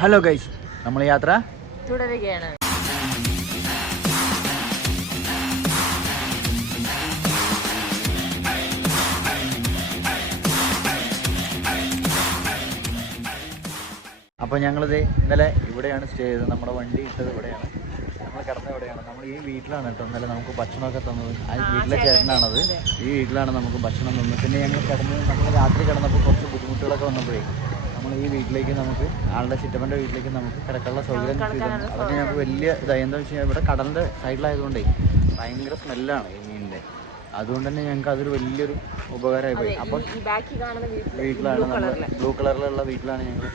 Hello guys നമ്മൾ യാത്ര തുടരുകയാണ്. അപ്പോൾ ഞങ്ങളിത് ഇന്നലെ ഇവിടെയാണ് സ്റ്റേ ചെയ്തത്. നമ്മുടെ വണ്ടി ഇട്ടത് ഇവിടെയാണ്. നമ്മൾ കിടന്നത് ഇവിടെയാണ്. നമ്മൾ ഈ വീട്ടിലാണ് കേട്ടോ ഇന്നലെ നമുക്ക് ഭക്ഷണമൊക്കെ തന്നത്. ആ വീട്ടിലെ ചേട്ടനാണത്. ഈ വീട്ടിലാണ് നമുക്ക് ഭക്ഷണം തന്നത്. പിന്നെ ഞങ്ങൾ കിടന്ന് നമ്മൾ രാത്രി കിടന്നപ്പോൾ കുറച്ച് ബുദ്ധിമുട്ടുകളൊക്കെ വന്നപ്പോഴേ നമ്മൾ ഈ വീട്ടിലേക്ക് നമുക്ക് ആളുടെ ചിറ്റപ്പന്റെ വീട്ടിലേക്ക് നമുക്ക് കിടക്കാനുള്ള സൗകര്യം അതിന്. അതൊക്കെ ഞങ്ങൾക്ക് വലിയ ഇതായി. എന്താ വെച്ച് കഴിഞ്ഞാൽ ഇവിടെ കടലിന്റെ സൈഡിലായതുകൊണ്ടേ ഭയങ്കര സ്മെല്ലാണ് ഈ മീനിന്റെ. അതുകൊണ്ട് തന്നെ ഞങ്ങൾക്ക് അതൊരു വലിയൊരു ഉപകാരമായി പോയി. അപ്പം വീട്ടിലാണ് നമ്മൾ ബ്ലൂ കളറിലുള്ള വീട്ടിലാണ് ഞങ്ങൾ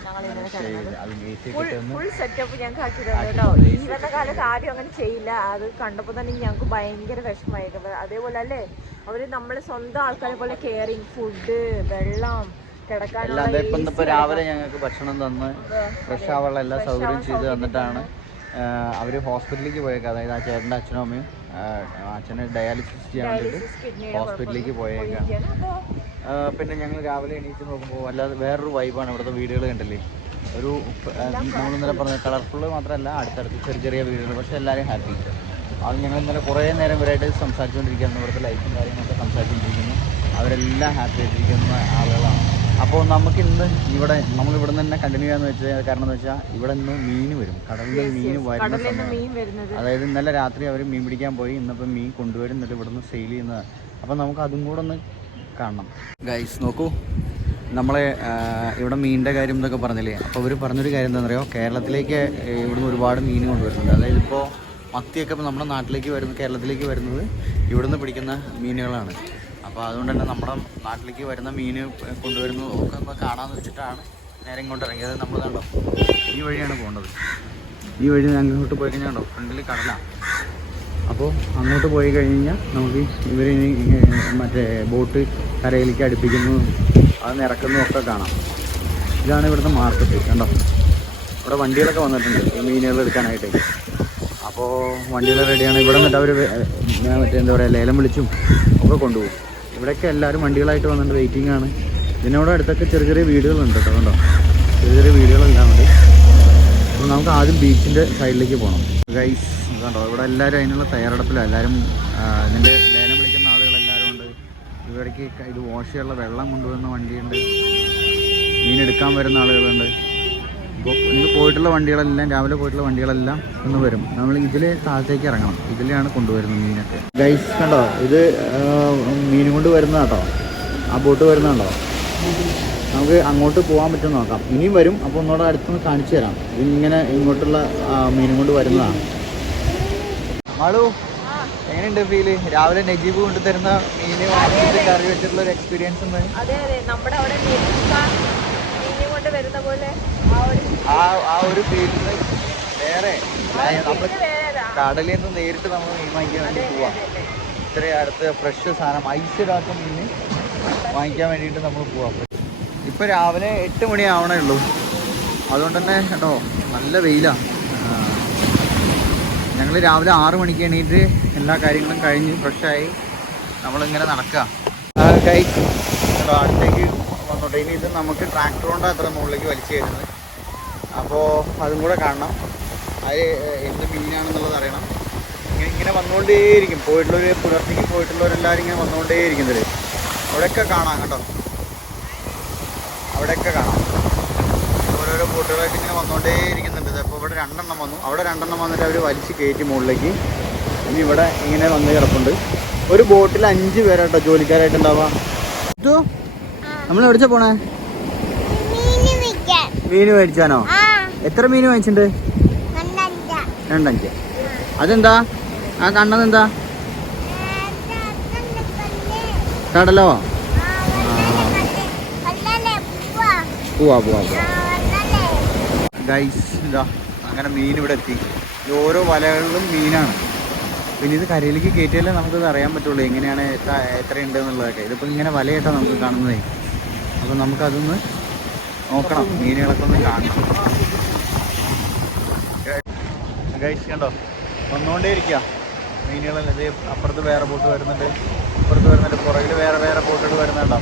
കാലത്ത് ആരും അങ്ങനെ ചെയ്യില്ല. അത് കണ്ടപ്പോൾ തന്നെ ഞങ്ങൾക്ക് ഭയങ്കര വിഷമമായിരുന്നു. അതേപോലെ അല്ലേ? അവർ നമ്മളെ സ്വന്തം ആൾക്കാരെ പോലെ കെയറിങ് ഫുഡ് വെള്ളം എല്ലാം ഇപ്പം ഇപ്പം രാവിലെ ഞങ്ങൾക്ക് ഭക്ഷണം തന്ന് ഫ്രഷ് ആവാനുള്ള എല്ലാ സൗകര്യവും ചെയ്ത് തന്നിട്ടാണ്. അവർ ഹോസ്പിറ്റലിലേക്ക് പോയേക്കാം. അതായത് ആ ചേട്ടന്റെ അച്ഛനും അമ്മയും അച്ഛനെ ഡയാലിസിസ് ചെയ്യാൻ വേണ്ടിയിട്ട് ഹോസ്പിറ്റലിലേക്ക് പോയേക്കാം പിന്നെ ഞങ്ങൾ രാവിലെ എണീറ്റ് നോക്കുമ്പോൾ അല്ലാതെ വേറൊരു വൈബാണ് ഇവിടുത്തെ വീടുകൾ കണ്ടല്ലേ? ഒരു നമ്മൾ ഇന്നലെ പറഞ്ഞ കളർഫുള്ള് മാത്രമല്ല അടുത്തടുത്ത് ചെറിയ ചെറിയ വീടുകൾ. പക്ഷെ എല്ലാവരും ഹാപ്പി. അത് ഞങ്ങൾ ഇന്നലെ കുറേ നേരം ഇവരായിട്ട് സംസാരിച്ചുകൊണ്ടിരിക്കുകയാണ് ഇവിടുത്തെ ലൈഫും കാര്യങ്ങളൊക്കെ സംസാരിച്ചുകൊണ്ടിരിക്കുന്നു. അവരെല്ലാം ഹാപ്പി ആയിട്ടിരിക്കുന്ന ആളുകളാണ്. അപ്പോൾ നമുക്ക് ഇന്ന് ഇവിടെ നമ്മൾ ഇവിടെ നിന്ന് തന്നെ കണ്ടിന്യൂ ചെയ്യാന്ന് വെച്ചാൽ കാരണം എന്ന് വെച്ചാൽ ഇവിടെ നിന്ന് മീൻ വരും. കടലിൽ നിന്ന് മീൻ വരുന്ന വരുന്നത്. അതായത് ഇന്നലെ രാത്രി അവർ മീൻ പിടിക്കാൻ പോയി ഇന്നിപ്പോൾ മീൻ കൊണ്ടുവരും എന്നിട്ട് ഇവിടെ നിന്ന് സെയിൽ ചെയ്യുന്നതാണ് അപ്പോൾ നമുക്ക് അതും കൂടെ ഒന്ന് കാണണം. ഗൈസ് നോക്കൂ. നമ്മളെ ഇവിടെ മീനിന്റെ കാര്യം എന്നൊക്കെ പറഞ്ഞില്ലേ? അപ്പോൾ അവർ പറഞ്ഞൊരു കാര്യം എന്താണെന്ന് അറിയോ കേരളത്തിലേക്ക് ഇവിടുന്ന് ഒരുപാട് മീൻ കൊണ്ടുവരുന്നുണ്ട്. അതായത് ഇപ്പോൾ മത്തിയൊക്കെ ഇപ്പോൾ നമ്മുടെ നാട്ടിലേക്ക് വരുന്ന കേരളത്തിലേക്ക് വരുന്നത് ഇവിടുന്ന് പിടിക്കുന്ന മീനുകളാണ്. അപ്പോൾ അതുകൊണ്ട് തന്നെ നമ്മുടെ നാട്ടിലേക്ക് വരുന്ന മീൻ കൊണ്ടുവരുന്നത് ഒക്കെ ഇപ്പോൾ കാണാമെന്ന് വെച്ചിട്ടാണ് നേരെ ഇങ്ങോട്ട് ഇറങ്ങിയത്. നമ്മൾ കണ്ടോ? ഈ വഴിയാണ് പോകേണ്ടത് ഈ വഴി അങ്ങോട്ട് പോയി കഴിഞ്ഞാൽ കണ്ടോ? ഫ്രണ്ടിൽ കടലാണ് അപ്പോൾ അങ്ങോട്ട് പോയി കഴിഞ്ഞാൽ നമുക്ക് ഇവർ മറ്റേ ബോട്ട് കരയിലേക്ക് അടുപ്പിക്കുന്നു. അത് നിറക്കുന്നതും ഒക്കെ കാണാം. ഇതാണ് ഇവിടുത്തെ മാർക്കറ്റ് കണ്ടോ? ഇവിടെ വണ്ടികളൊക്കെ വന്നിട്ടുണ്ട് മീനുകൾ എടുക്കാനായിട്ട്. അപ്പോൾ വണ്ടികൾ റെഡിയാണ് ഇവിടെ നിന്നിട്ട് അവർ മറ്റേ എന്താ പറയുക ലേലം വിളിച്ചും ഒക്കെ കൊണ്ടുപോകും. ഇവിടെയൊക്കെ എല്ലാവരും വണ്ടികളായിട്ട് വന്നിട്ട് വെയിറ്റിംഗ് ആണ്. ഇതിനോട് അടുത്തൊക്കെ ചെറിയ ചെറിയ വീടുകളുണ്ട് കേട്ടോ കണ്ടോ? ചെറിയ ചെറിയ വീടുകളെല്ലാം ഉണ്ട്. അപ്പോൾ നമുക്ക് ആദ്യം ബീച്ചിന്റെ സൈഡിലേക്ക് പോകണം ഗൈസ് കണ്ടോ ഇവിടെ എല്ലാവരും അതിനുള്ള തയ്യാറെടുപ്പിലാണ് എല്ലാവരും ഇതിന്റെ ലേലം വിളിക്കുന്ന ആളുകളെല്ലാവരും ഉണ്ട്. ഇവിടേക്ക് ഇത് വാഷ് ചെയ്യാനുള്ള വെള്ളം കൊണ്ടുവരുന്ന വണ്ടിയുണ്ട്. മീനെടുക്കാൻ വരുന്ന ആളുകളുണ്ട്. ഇപ്പോൾ ഇന്ന് പോയിട്ടുള്ള വണ്ടികളെല്ലാം രാവിലെ പോയിട്ടുള്ള വണ്ടികളെല്ലാം ഇന്ന് വരും. നമ്മൾ ഇതിൽ താഴത്തേക്ക് ഇറങ്ങണം. ഇതിലാണ് കൊണ്ടുവരുന്നത് മീനൊക്കെ. ഗൈസ് കണ്ടോ? ഇത് മീൻ കൊണ്ട് വരുന്നതാട്ടോ ആ ബോട്ട് വരുന്നുണ്ടോ നമുക്ക് അങ്ങോട്ട് പോകാൻ പറ്റും നോക്കാം. ഇനിയും വരും. അപ്പോൾ ഒന്നുകൂടെ അടുത്തൊന്ന് കാണിച്ചു തരാം. ഇങ്ങനെ ഇങ്ങോട്ടുള്ള മീൻ മീനും കൊണ്ട് വരുന്നതാണ് മാളു എങ്ങനെയുണ്ട് ഫീൽ രാവിലെ നജീബ് കൊണ്ട് തരുന്ന മീന് കറി വെച്ചിട്ടുള്ള ഒരു എക്സ്പീരിയൻസ് ഉണ്ട് അതെ അതെ. നമ്മുടെ അവിടെ കൊണ്ട് വരുന്ന പോലെ ആ ഒരു ആ ആ ഒരു ഫീലിന് വേറെ. നമ്മൾ. കടലിൽ നിന്ന് നേരിട്ട് നമ്മൾ മീൻ വാങ്ങിക്കാൻ വേണ്ടി പോവാം. ഇത്രയും അടുത്ത് ഫ്രഷ് സാധനം ഐസ് ഇടാത്ത മീൻ വാങ്ങിക്കാൻ വേണ്ടിയിട്ട് നമ്മൾ പോവാം. ഇപ്പം രാവിലെ എട്ട് മണി ആവണേ ഉള്ളൂ. അതുകൊണ്ട് തന്നെ കേട്ടോ നല്ല വെയിലാണ് ഞങ്ങൾ രാവിലെ ആറ് മണിക്ക് എണീറ്റ് എല്ലാ കാര്യങ്ങളും കഴിഞ്ഞ് ഫ്രഷായി നമ്മളിങ്ങനെ നടക്കുക കൈ അടുത്തേക്ക് വന്നോട്ടെ. ഇനി ഇത് നമുക്ക് ട്രാക്ടർ കൊണ്ടാണ് അത്ര മുകളിലേക്ക് വലിച്ചു കയറുന്നത്. അപ്പോൾ അതും കൂടെ കാണണം. അത് എന്ത് മീനാണെന്നുള്ളത് അറിയണം. ഇങ്ങനെ ഇങ്ങനെ വന്നുകൊണ്ടേയിരിക്കും. പോയിട്ടുള്ളവർ പുലർച്ചയ്ക്ക് പോയിട്ടുള്ളവരെല്ലാവരും ഇങ്ങനെ വന്നുകൊണ്ടേയിരിക്കും ഇതിൽ അവിടെയൊക്കെ കാണാം കേട്ടോ. അവിടെയൊക്കെ കാണാം. ഓരോരോ ബോട്ടുകളായിട്ട് ഇങ്ങനെ വന്നുകൊണ്ടേയിരിക്കുന്നുണ്ട്. അപ്പോൾ ഇവിടെ രണ്ടെണ്ണം വന്നു. അവിടെ രണ്ടെണ്ണം വന്നിട്ട് അവർ വലിച്ച് കയറ്റി മുകളിലേക്ക്. ഇനി ഇവിടെ ഇങ്ങനെ വന്ന് കിടപ്പുണ്ട്. ഒരു ബോട്ടിൽ അഞ്ച് പേരാട്ടോ ജോലിക്കാരായിട്ടുണ്ടാവാം നമ്മൾ എവിടെച്ചാ പോണേ? മീൻ മേടിച്ചാനോ? എത്ര മീൻ വാങ്ങിച്ചിട്ടുണ്ട്? രണ്ടഞ്ച്. അതെന്താ? ആ കണ്ണത് എന്താ കടലോ പോവാ പോവാ പോവാ ഗൈസ് ഇതാ അങ്ങനെ മീൻ ഇവിടെ എത്തി. ഓരോ വലകളിലും മീനാണ്. പിന്നെ ഇത് കരയിലേക്ക് കയറ്റിയാലേ നമുക്കത് അറിയാൻ പറ്റുള്ളൂ എങ്ങനെയാണ് എത്ര എത്രയുണ്ട് എന്നുള്ളതൊക്കെ ഇതിപ്പോൾ ഇങ്ങനെ വലയിട്ടാണ് നമുക്ക് കാണുന്നതേ. അപ്പം നമുക്കതൊന്ന് നോക്കണം. മീനുകളൊക്കെ ഒന്ന് കാണണം. ഗൈസ് കണ്ടോ? വന്നുകൊണ്ടേ ഇരിക്കുക മീനുകളെല്ലാം ഇതേ അപ്പുറത്ത് വേറെ ബോട്ട് വരുന്നുണ്ട്. അപ്പുറത്ത് വരുന്നുണ്ട്. പുറകിൽ വേറെ വേറെ ബോട്ടുകൾ വരുന്നുണ്ടോ?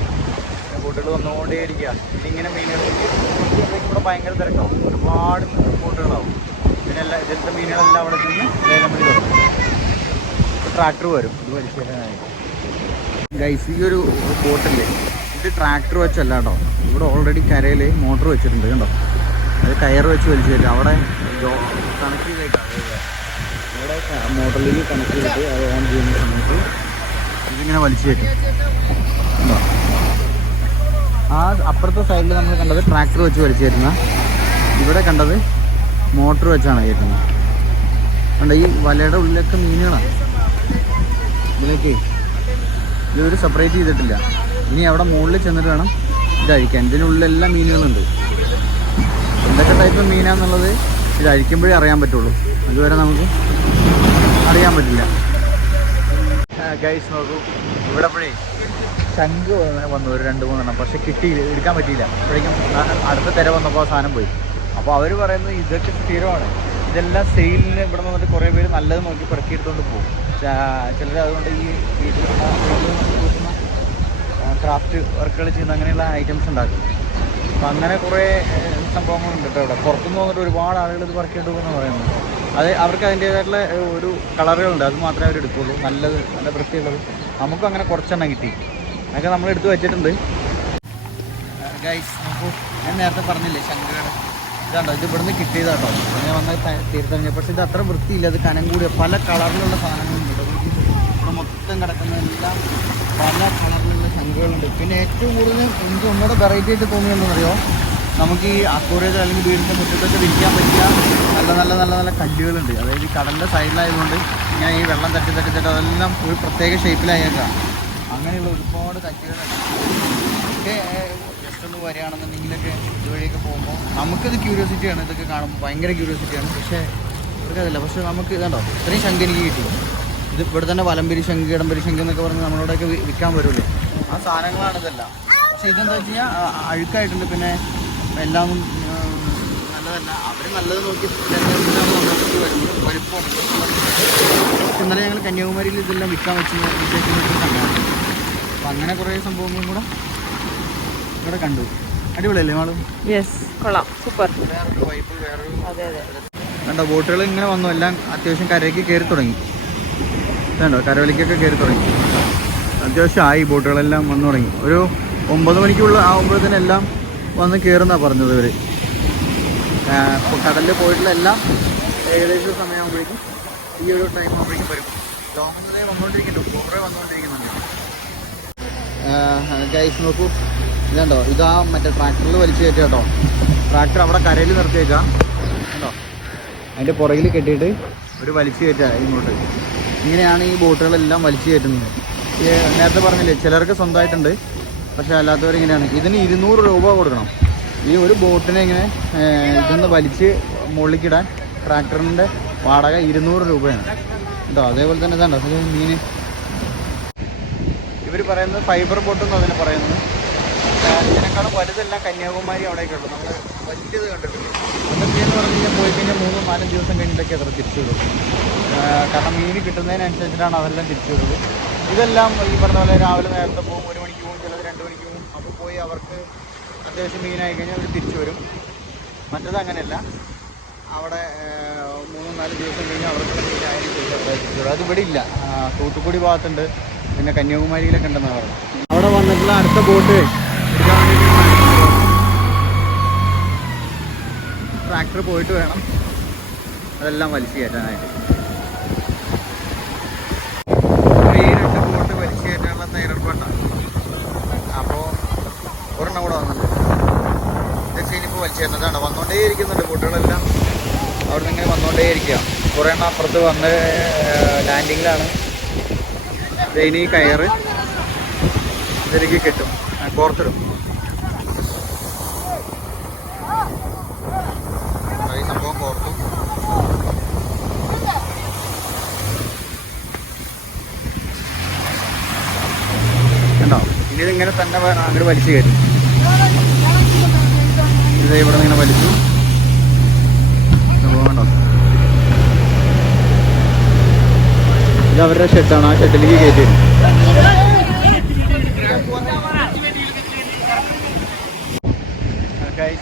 ബോട്ടുകൾ വന്നുകൊണ്ടേ ഇരിക്കുക ഇതിങ്ങനെ മീനുകൾ ഇവിടെ ഭയങ്കര തിരക്കാവും. ഒരുപാട് ബോട്ടുകളാവും. പിന്നെ എല്ലാ ഇതിലത്തെ മീനുകളെല്ലാം അവിടെ നിന്ന് ലേലം തുടങ്ങും ട്രാക്ടർ വരും. ഇത് പരിശീലനമായിരിക്കും ഗൈസ് ഈ ഒരു ബോട്ടില്ലേ ഇത് ട്രാക്ടർ വെച്ചല്ല കേട്ടോ. ഇവിടെ ഓൾറെഡി കരയിൽ മോട്ടർ വെച്ചിട്ടുണ്ട് കണ്ടോ? അത് കയർ വെച്ച് വലിച്ചു തരും അവിടെ കണക്ട് ചെയ്തേക്കാം ഇവിടെ. മോട്ടറിലേക്ക് കണക്ട് ചെയ്തിട്ട് അത് ഓൺ ചെയ്യുന്ന സമയത്ത് ഇതിങ്ങനെ വലിച്ചു കയറ്റും ആ അപ്പുറത്തെ സൈഡിൽ നമ്മൾ കണ്ടത് ട്രാക്ടർ വെച്ച് വലിച്ചു കയറ്റുന്ന ഇവിടെ കണ്ടത് മോട്ടർ വെച്ചാണ് കയറ്റുന്നത് കണ്ടോ ഈ വലയുടെ ഉള്ളിലൊക്കെ മീനുകളാണ് ഇതിലേക്ക്. ഇതൊരു സെപ്പറേറ്റ് ചെയ്തിട്ടില്ല. ഇനി അവിടെ മുകളിൽ ചെന്നിട്ട് വേണം ഇതഴിക്കാൻ ഇതിനുള്ളിലെല്ലാം മീനുകളുണ്ട്. എന്തൊക്കെ ടൈപ്പ് മീനാന്നുള്ളത്? ഇത് അഴിക്കുമ്പോഴേ അറിയാൻ പറ്റുള്ളൂ. അതുവരെ നമുക്ക് അറിയാൻ പറ്റില്ല. ഗൈസ് നോക്കൂ. ഇവിടെ അപ്പോഴേ ശംഖ് വന്നു ഒരു രണ്ട് മൂന്നെണ്ണം. പക്ഷെ കിട്ടിയില്ല എടുക്കാൻ പറ്റിയില്ല. അപ്പോഴേക്കും അടുത്ത തിര വന്നപ്പോൾ സാധനം പോയി. അപ്പോൾ അവർ പറയുന്നത് ഇതൊക്കെ സ്ഥിരമാണ്. ഇതെല്ലാം സെയിലിന് ഇവിടെ വന്നിട്ട് കുറേ പേര് നല്ലത് നോക്കി പെറുക്കിയെടുത്തുകൊണ്ട് പോകും. ചിലർ അതുകൊണ്ട് ഈ വീട്ടിലുള്ള ക്രാഫ്റ്റ് വർക്കുകൾ ചെയ്യുന്ന അങ്ങനെയുള്ള ഐറ്റംസ് ഉണ്ടാക്കും. അപ്പം അങ്ങനെ കുറേ സംഭവങ്ങളുണ്ട് കേട്ടോ ഇവിടെ. പുറത്തുനിന്ന് വന്നിട്ട് ഒരുപാട് ആളുകൾ ഇത് വർക്ക് ചെയ്തു എന്ന് പറയുന്നത് അത് അവർക്ക് അതിന്റേതായിട്ടുള്ള ഒരു കളറുകളുണ്ട്. അത് മാത്രമേ അവർ എടുക്കുള്ളൂ. നല്ലത് നല്ല വൃത്തിയുള്ളത്. നമുക്കും അങ്ങനെ കുറച്ചെണ്ണം കിട്ടി. അതൊക്കെ നമ്മൾ എടുത്തു വെച്ചിട്ടുണ്ട്. ഗൈസ് നോക്കൂ. ഞാൻ നേരത്തെ പറഞ്ഞില്ലേ ശങ്കരയുടെ ഇതാണ്ടോ? ഇത് ഇവിടുന്ന് കിട്ടിയതാട്ടോ ഞാൻ വന്ന് തീർത്തറിഞ്ഞു പക്ഷേ ഇത് അത്ര വൃത്തിയില്ല. അത് കനം കൂടിയ പല കളറിലുള്ള സാധനങ്ങളുണ്ട്. ഇവിടെ മൊത്തം കിടക്കുന്ന എല്ലാം പല കളറിലുള്ള ശംഖുകളുണ്ട് പിന്നെ ഏറ്റവും കൂടുതൽ എനിക്ക് ഒന്നുകൂടെ വെറൈറ്റി ആയിട്ട് തോന്നിയെന്നറിയോ നമുക്ക് ഈ അക്വറിയത്തിൽ അല്ലെങ്കിൽ വീടിന്റെ മുറ്റത്തൊക്കെ വിരിക്കാൻ പറ്റിയ നല്ല നല്ല നല്ല നല്ല കല്ലുകളുണ്ട്. അതായത് ഈ കടലിന്റെ സൈഡിലായതുകൊണ്ട് ഞാൻ ഈ വെള്ളം തട്ടി തട്ടി തട്ടി അതെല്ലാം ഒരു പ്രത്യേക ഷേപ്പിലായേക്കാം അങ്ങനെയുള്ള ഒരുപാട് കല്ലുകളുണ്ട് ഒക്കെ ജസ്റ്റ് ഒന്ന് വരികയാണെന്നുണ്ടെങ്കിലൊക്കെ ഇതുവഴിയൊക്കെ പോകുമ്പോൾ നമുക്കിത് ക്യൂരിയോസിറ്റിയാണ് ഇതൊക്കെ കാണുമ്പോൾ ഭയങ്കര ക്യൂരിയോസിറ്റിയാണ് പക്ഷേ ഇവർക്കതില്ല പക്ഷേ നമുക്ക് ഇതുണ്ടോ? ഇത്രയും എനിക്ക് കിട്ടി. ഇത് ഇവിടെ തന്നെ വലമ്പരി ശംഖ് ഇടംപരി ശംഖ് എന്നൊക്കെ പറഞ്ഞ് നമ്മളോടൊക്കെ വിൽക്കാൻ വരുമല്ലോ. ആ സാധനങ്ങളാണ് ഇതെല്ലാം. പക്ഷെ ഇതെന്താ വെച്ച് കഴിഞ്ഞാൽ അഴുക്കായിട്ടുണ്ട്. പിന്നെ എല്ലാം നല്ലതല്ല. അവർ നല്ലത് നോക്കി നമുക്ക് വരുന്നത് വലുപ്പം ഇന്നലെ ഞങ്ങൾ കന്യാകുമാരിയിൽ ഇതെല്ലാം വിൽക്കാൻ വെച്ച് കണ്ടാണ് അപ്പം അങ്ങനെ കുറേ സംഭവങ്ങളും കൂടെ ഇവിടെ കണ്ടു. അടിപൊളിയല്ലേ മാളും? യെസ് കൊള്ളാം. സൂപ്പർ വേറൊരു വൈബ് വേറൊരു അതെ അതെ കണ്ടോ ബോട്ടുകൾ ഇങ്ങനെ വന്നു. എല്ലാം അത്യാവശ്യം കരയ്ക്ക് കയറി തുടങ്ങി. വേണ്ടോ കരവലിക്കൊക്കെ കയറി തുടങ്ങി. അത്യാവശ്യം ആയി ബോട്ടുകളെല്ലാം വന്നു തുടങ്ങി. ഒരു ഒമ്പത് മണിക്കുള്ള ആകുമ്പോഴത്തേനെല്ലാം വന്ന് കയറുന്നാണ് പറഞ്ഞത് ഇവർ കടലിൽ പോയിട്ടുള്ള എല്ലാം ഏകദേശം സമയമാകുമ്പോഴേക്കും ഈ ഒരു ടൈം ആകുമ്പോഴേക്കും വരും. ലോകത്തിനെ വന്നുകൊണ്ടിരിക്കുന്നുണ്ട് കുറേ വന്നുകൊണ്ടിരിക്കുന്നുണ്ട്. ഗൈസ് നോക്കൂ. ഇതുണ്ടോ? ഇതാ മറ്റേ ട്രാക്ടറിൽ വലിച്ചു കയറ്റുക കേട്ടോ. ട്രാക്ടർ അവിടെ കരയിൽ നിർത്തിയേക്കാം കേട്ടോ അതിന്റെ പുറകിൽ കെട്ടിയിട്ട് ഒരു വലിച്ചു കയറ്റുക ഇങ്ങോട്ട്. ഇങ്ങനെയാണ് ഈ ബോട്ടുകളെല്ലാം വലിച്ചു കയറ്റുന്നത്. നേരത്തെ പറഞ്ഞില്ലേ ചിലർക്ക് സ്വന്തമായിട്ടുണ്ട് പക്ഷെ അല്ലാത്തവർ ഇങ്ങനെയാണ്. ഇതിന് ഇരുന്നൂറ് രൂപ കൊടുക്കണം. ഈ ഒരു ബോട്ടിനെ ഇങ്ങനെ ഇതൊന്ന് വലിച്ച് മുകളിലേക്കിടാൻ ട്രാക്ടറിന്റെ വാടക ഇരുന്നൂറ് രൂപയാണ്. കേട്ടോ അതേപോലെ തന്നെ ഇതാണ്ടോ? ഇത് മീൻ. ഇവർ പറയുന്നത് ഫൈബർ ബോട്ട് എന്ന് അതിനെ പറയുന്നത്. ഇതിനേക്കാളും വലുതെല്ലാം കന്യാകുമാരി അവിടേക്കുള്ളൂ നമ്മൾ വലിയത് കണ്ടിട്ടുണ്ട്. അതൊക്കെ എന്ന് പറഞ്ഞു കഴിഞ്ഞാൽ പോയി കഴിഞ്ഞാൽ മൂന്നും നാലും ദിവസം കഴിഞ്ഞിട്ടൊക്കെ അത്ര തിരിച്ചു വിടും ആ, കാരണം മീൻ കിട്ടുന്നതിനനുസരിച്ചിട്ടാണ് അതെല്ലാം തിരിച്ചു വിടുള്ളൂ ഇതെല്ലാം ഈ പറഞ്ഞ പോലെ രാവിലെ നേരത്തെ പോകും ഒരു മണിക്ക് പോകും ചിലത് രണ്ട് മണിക്ക് പോകും. അപ്പോൾ പോയി അവർക്ക് അത്യാവശ്യം മീനായി കഴിഞ്ഞാൽ അവർ തിരിച്ചു വരും. മറ്റത് അങ്ങനെയല്ല. അവിടെ മൂന്നും നാല് ദിവസം കഴിഞ്ഞാൽ അവർക്ക് മീനായിരിക്കും തിരിച്ചു വരും. അത് ഇവിടെ ഇല്ല. തൂത്തുക്കുടി ഭാഗത്തുണ്ട്. പിന്നെ കന്യാകുമാരിയിലൊക്കെ ഉണ്ടെന്ന് പറഞ്ഞു അവിടെ വന്നിട്ടുള്ള അടുത്ത ബോട്ട് ട്രാക്ടർ പോയിട്ട് വേണം. അതെല്ലാം വലിച്ചു കയറ്റാനായിട്ട് ഒരു ഈ രണ്ട് ബോട്ട് വലിച്ചു കയറ്റാനുള്ള തയ്യാറെടുപ്പാണ് അപ്പോൾ ഒരെണ്ണം കൂടെ വന്നിട്ടുണ്ട് ഇതൊക്കെ വന്നുകൊണ്ടേയിരിക്കുന്നുണ്ട് ബോട്ടുകളെല്ലാം. അവിടെ നിന്ന് ഇങ്ങനെ വന്നുകൊണ്ടേ ഇരിക്കുക കുറേ എണ്ണം അപ്പുറത്ത് വന്ന് ലാൻഡിങ്ങിലാണ്. ഇനി കയറ് ഇതിലേക്ക് കിട്ടും. കോർത്തിടും ഈ കണ്ടോ? ഇനി ഇതിങ്ങനെ തന്നെ അങ്ങോട്ട് വലിച്ചു കയറ്റും. ഇത് ഇവിടെ നിന്ന് ഇങ്ങനെ വലിച്ചു. സംഭവം കണ്ടോ ഇത് അവരുടെ ഷെഡാണ് ആ ഷെഡിലേക്ക് കയറ്റി.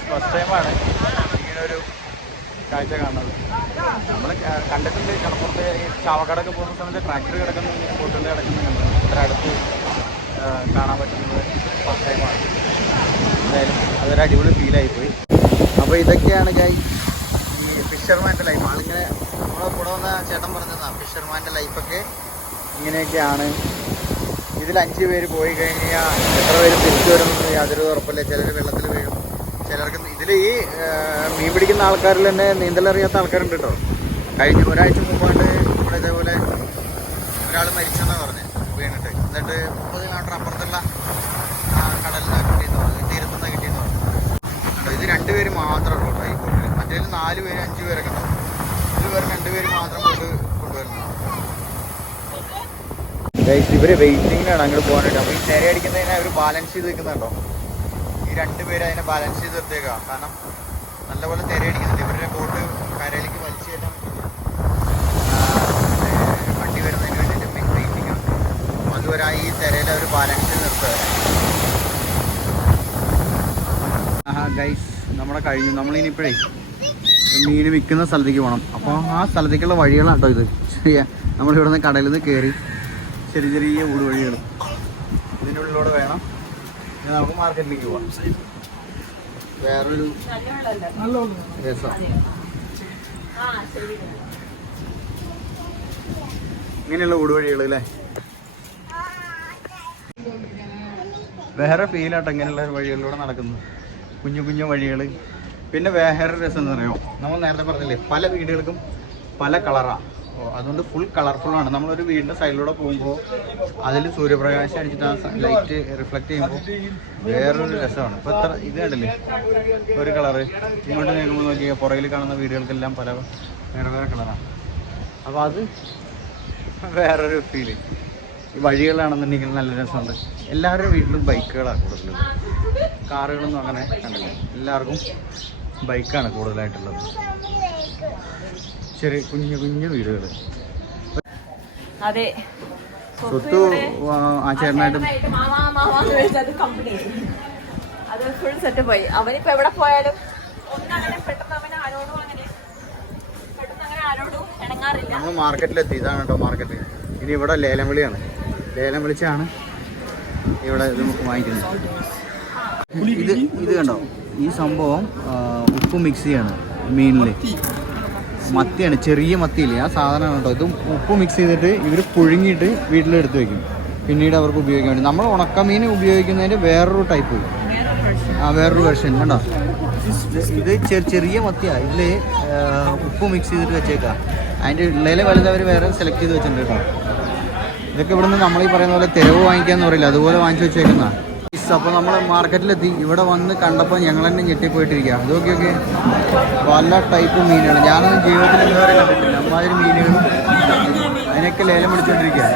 ഫസ്റ്റ് ടൈമാണ് ഇങ്ങനെ ഒരു കാഴ്ച കാണുന്നത്. നമ്മൾ കണ്ടിട്ടുണ്ട് കടപ്പുറത്ത് ഈ പോകുന്ന സമയത്ത് ട്രാക്ടർ കിടക്കുന്ന ബോട്ടുകൾ കിടക്കുന്ന കണ്ടത് ഇത്ര അടുത്ത് കാണാൻ പറ്റുന്നത് ഫസ്റ്റ് ടൈമാണ് എന്തായാലും അതൊരു അടിപൊളി ഫീലായിപ്പോയി അപ്പോൾ ഇതൊക്കെയാണ് ഞാൻ ഈ ഫിഷർമാന്റെ ലൈഫ് ആളിങ്ങനെ നമ്മളെ കൂടെ വന്ന ചേട്ടൻ പറഞ്ഞതാണ് ഫിഷർമാന്റെ ലൈഫൊക്കെ ഇങ്ങനെയൊക്കെയാണ്. ഇതിൽ അഞ്ച് പേര് പോയി കഴിഞ്ഞാൽ എത്ര പേര് തിരിച്ചു വരുമെന്ന് യാതൊരു ഉറപ്പില്ല ചിലർ വെള്ളത്തിൽ വീഴും. ചിലർക്ക് ഇതിൽ ഈ മീൻ പിടിക്കുന്ന ആൾക്കാരിൽ തന്നെ നീന്തലറിയാത്ത ആൾക്കാരുണ്ട് കേട്ടോ കഴിഞ്ഞ ഒരാഴ്ച മുമ്പാണ്ട് ഇവിടെ ഇതേപോലെ ഒരാൾ മരിച്ചെന്നാണ് പറഞ്ഞത് വീണിട്ട്. എന്നിട്ട് മുപ്പത് കിലോമീറ്റർ അപ്പുറത്തുള്ള ആ കടലിൽ കിട്ടിയെന്ന് പറഞ്ഞു തീരത്തുനിന്ന് കിട്ടിയെന്ന് പറഞ്ഞു കേട്ടോ, പേര് മാത്രമേ ഉള്ളൂ കേട്ടോ ഈ മറ്റേ നാല് പേര് അഞ്ച് പേരൊക്കെ ഉണ്ടാവും ഇതിൽ വേറെ രണ്ട് പേര് മാത്രം കൊണ്ട് കൊണ്ടുവരുന്നു ഇവർ വെയിറ്റിങ്ങിനാണ് അങ്ങോട്ട് പോകാനായിട്ട്. അപ്പോൾ ഈ നേരെ അടിക്കുന്നതിനെ അവർ ബാലൻസ് ചെയ്ത് വെക്കുന്നുണ്ടോ ഈ രണ്ട് പേര് അതിനെ ബാലൻസ് ചെയ്ത് നിർത്തിയേക്കാം. കാരണം നല്ലപോലെ തിരയടിക്കുന്നുണ്ട് ഇവരുടെ ബോട്ട് കരയിലേക്ക് വലിച്ചു കയറ്റാൻ വണ്ടി വരുന്നതിന് വേണ്ടിയിട്ട് വെയിറ്റിംഗ് ആണ്. അപ്പോൾ അതുവരെ ഈ തിരയിൽ അവർ ബാലൻസ് ചെയ്ത് നിർത്തുക ഗൈസ് നമ്മുടെ കഴിഞ്ഞു. നമ്മളിനിപ്പോഴേ മീൻ വിൽക്കുന്ന സ്ഥലത്തേക്ക് പോകണം അപ്പോൾ ആ സ്ഥലത്തേക്കുള്ള വഴികളാണ് കേട്ടോ ഇത്. ശരിയാ. നമ്മളിവിടെ നിന്ന് കടയിൽ നിന്ന് കയറി ചെറിയ ചെറിയ ഊട് വഴികൾ ഇതിന്റെ ഉള്ളിലൂടെ വേണം നമുക്ക് മാർക്കറ്റിലേക്ക് പോകാം വേറൊരു ഇങ്ങനെയുള്ള ഊട് വഴികൾ അല്ലേ? വേറെ ഫീലാട്ടോ ഇങ്ങനെയുള്ള വഴികളിലൂടെ നടക്കുന്നത്. കുഞ്ഞു കുഞ്ഞു വഴികൾ പിന്നെ വേറെ രസം എന്ന് പറയുമോ നമ്മൾ നേരത്തെ പറഞ്ഞില്ലേ പല വീടുകൾക്കും പല കളറാണ് അതുകൊണ്ട് ഫുൾ കളർഫുള്ളാണ് നമ്മളൊരു വീടിന്റെ സൈഡിലൂടെ പോകുമ്പോൾ അതിൽ സൂര്യപ്രകാശം അടിച്ചിട്ട് ആ ലൈറ്റ് റിഫ്ലക്റ്റ് ചെയ്യുമ്പോൾ വേറൊരു രസമാണ്. ഇപ്പോൾ എത്ര ഇത് കണ്ടില്ലേ? ഒരു കളറ്. ഇങ്ങോട്ട് നീങ്ങുമ്പോൾ നോക്കിയാൽ പുറകിൽ കാണുന്ന വീടുകൾക്കെല്ലാം പല വേറെ വേറെ കളറാണ് അപ്പോൾ അത് വേറൊരു ഫീൽ ഈ വഴികളാണെന്നുണ്ടെങ്കിൽ നല്ല രസമുണ്ട്. എല്ലാവരുടെ വീട്ടിലും ബൈക്കുകളാണ് കൂടുതലുള്ളത് കാറുകളൊന്നും അങ്ങനെ കണ്ടില്ല. എല്ലാവർക്കും ബൈക്കാണ് കൂടുതലായിട്ടുള്ളത്. ചെറിയ കുഞ്ഞു കുഞ്ഞു വീടുകൾ അതെ. സ്വത്ത് ആ, ചേട്ടനായിട്ട് അത് ഫുൾ സെറ്റ് പോയി അവനിപ്പോ എവിടെ പോയാലും ഒന്നങ്ങനെ പെട്ടെന്ന് അവൻ ആരോടും അങ്ങനെ പെട്ടെന്ന് അങ്ങനെ ആരോടും ഇണങ്ങാറില്ല. നമ്മൾ മാർക്കറ്റിലെത്തി ഇതാണ് കേട്ടോ മാർക്കറ്റ് ഇനി ഇവിടെ ലേലം വിളിയാണ്. ലേലം വിളിച്ചാണ് ഇവിടെ ഇത് വാങ്ങിക്കുന്നത്. ഇത് ഇത് കണ്ടോ? ഈ സംഭവം ഉപ്പ് മിക്സ് ചെയ്യാണ് മീനിൽ മത്തിയാണ് ചെറിയ മത്തിയില്ലേ? ആ സാധനമാണ് കേട്ടോ ഇതും ഉപ്പ് മിക്സ് ചെയ്തിട്ട് ഇവർ പുഴുങ്ങിയിട്ട് വീട്ടിലെടുത്ത് വെക്കും. പിന്നീട് അവർക്ക് ഉപയോഗിക്കാൻ വേണ്ടി. നമ്മൾ ഉണക്കമീൻ ഉപയോഗിക്കുന്നതിന്റെ വേറൊരു ടൈപ്പ് ആ വേറൊരു വെർഷൻ കണ്ടോ? ഇത് ചെറിയ മത്തിയാണ് ഇതിൽ ഉപ്പ് മിക്സ് ചെയ്തിട്ട് വെച്ചേക്കാം. അതിന്റെ ഉള്ളിലെ വലുത് അവർ വേറെ സെലക്ട് ചെയ്ത് വെച്ചിട്ടുണ്ട് കേട്ടോ ഇതൊക്കെ ഇവിടുന്ന് നമ്മൾ ഈ പറയുന്ന പോലെ തെരവ് വാങ്ങിക്കാന്ന് പറയില്ല അതുപോലെ വാങ്ങിച്ചു വെച്ചേക്കുന്ന അപ്പോൾ നമ്മൾ മാർക്കറ്റിലെത്തി ഇവിടെ വന്ന് കണ്ടപ്പോൾ ഞങ്ങൾ തന്നെ ഞെട്ടിപ്പോയിട്ടിരിക്കുക അത് ഓക്കെ ഓക്കെ പല ടൈപ്പ് മീനുകൾ ഞാനൊന്നും ജീവിതത്തിൽ ഇതുവരെ കണ്ടിട്ടില്ല. അമ്മാതിരി മീനുകളും അതിനൊക്കെ ലേലം പിടിച്ചോണ്ടിരിക്കുക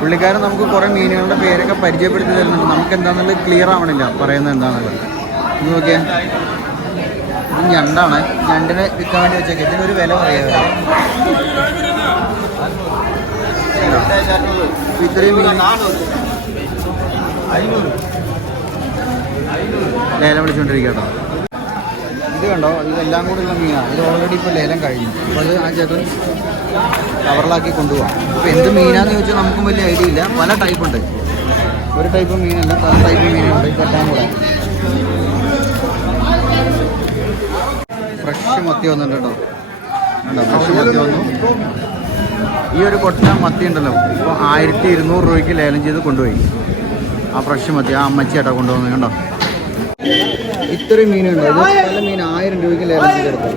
പുള്ളിക്കാരൻ നമുക്ക് കുറേ മീനുകളുടെ പേരൊക്കെ പരിചയപ്പെടുത്തി തരുന്നുണ്ട്. നമുക്ക് എന്താണെന്നുള്ളത് ക്ലിയർ ആവണില്ല. പറയുന്നത് എന്താണെന്നുള്ളത് നോക്കിയാൽ ഇത് ഞണ്ടാണ് ഞണ്ടിനെ വിൽക്കാൻ വേണ്ടി വെച്ചേക്ക്. ഇതിനൊരു വില പറയാ ഇത്രയും ലേലം വിളിച്ചുകൊണ്ടിരിക്കട്ടോ ഇത് കണ്ടോ? ഇതെല്ലാം കൂടെ ഉള്ള മീനാണ് ഇത് ഓൾറെഡി ഇപ്പോൾ ലേലം കഴിഞ്ഞു. അപ്പോൾ അത് ആ ചേട്ടൻ കവറിലാക്കി കൊണ്ടുപോകാം അപ്പോൾ എന്ത് മീനാന്ന് ചോദിച്ചാൽ നമുക്കും വലിയ ഐഡിയ ഇല്ല. പല ടൈപ്പ് ഉണ്ട്. ഒരു ടൈപ്പ് മീനല്ല പല ടൈപ്പ് മീനുണ്ട്. കെട്ടാൻ കൂടെ. ഫ്രഷ് മത്തി വന്നിട്ടുണ്ട് കണ്ടോ ഫ്രഷ് മത്തി വന്നു. ഈ ഒരു കൊട്ട മത്തി ഉണ്ടല്ലോ ഇപ്പോൾ ആയിരത്തി ഇരുന്നൂറ് രൂപയ്ക്ക് ലേലം ചെയ്ത് കൊണ്ടുപോയി. ആ ഫ്രഷ് മത്തി ആ അമ്മച്ചി ഏട്ടാ കൊണ്ടുവന്നത് കണ്ടോ? ഇത്രയും മീനുണ്ട് ഇത് പല മീൻ ആയിരം രൂപയ്ക്ക് ലേലം ചെയ്തെടുത്തു